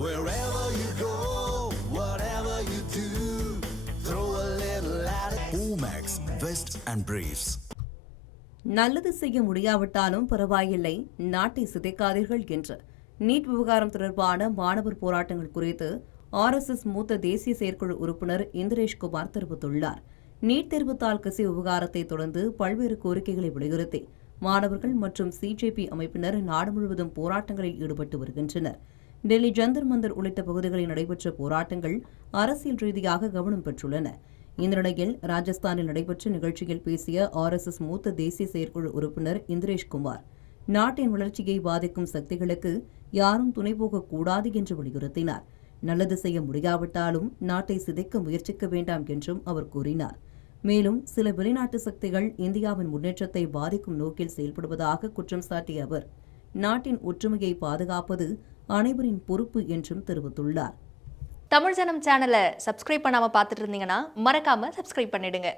Wherever you go, whatever you do, throw a little at it. Omax, Vest and Briefs. நல்லது செய்ய முடியாவிட்டாலும் பரவாயில்லை, நாட்டை சிதைக்காதீர்கள் என்று நீட் விவகாரம் தொடர்பான மாணவர் போராட்டங்கள் குறித்து RSS மூத்த தேசிய செயற்குழு உறுப்பினர் இந்திரேஷ்குமார் தெரிவித்துள்ளார். நீட் தேர்வுத்தாள் கசிவு விவகாரத்தை தொடர்ந்து பல்வேறு கோரிக்கைகளை வலியுறுத்தி மாணவர்கள் மற்றும் CJP அமைப்பினர் நாடு முழுவதும் போராட்டங்களில் ஈடுபட்டு வருகின்றனர். டெல்லி ஜந்தர் மந்தர் உள்ளிட்ட பகுதிகளில் நடைபெற்ற போராட்டங்கள் அரசியல் ரீதியாக கவனம் பெற்றுள்ளன. இந்த நிலையில் ராஜஸ்தானில் நடைபெற்ற நிகழ்ச்சியில் பேசிய RSS மூத்த தேசிய செயற்குழு உறுப்பினர் இந்திரேஷ்குமார், நாட்டின் வளர்ச்சியை பாதிக்கும் சக்திகளுக்கு யாரும் துணை போகக்கூடாது என்று வலியுறுத்தினார். நல்லது செய்ய முடியாவிட்டாலும் நாட்டை சிதைக்க முயற்சிக்க வேண்டாம் என்றும் அவர் கூறினார். மேலும் சில வெளிநாட்டு சக்திகள் இந்தியாவின் முன்னேற்றத்தை பாதிக்கும் நோக்கில் செயல்படுவதாக குற்றம் சாட்டிய அவர், நாட்டின் ஒற்றுமையை பாதுகாப்பது அனைவரின் பொறுப்பு என்றும் தெரிவித்துள்ளார். தமிழ் ஜனம் சேனலை சப்ஸ்கிரைப் பண்ணாம பார்த்துட்டு இருந்தீங்கன்னா மறக்காம சப்ஸ்கிரைப் பண்ணிடுங்க.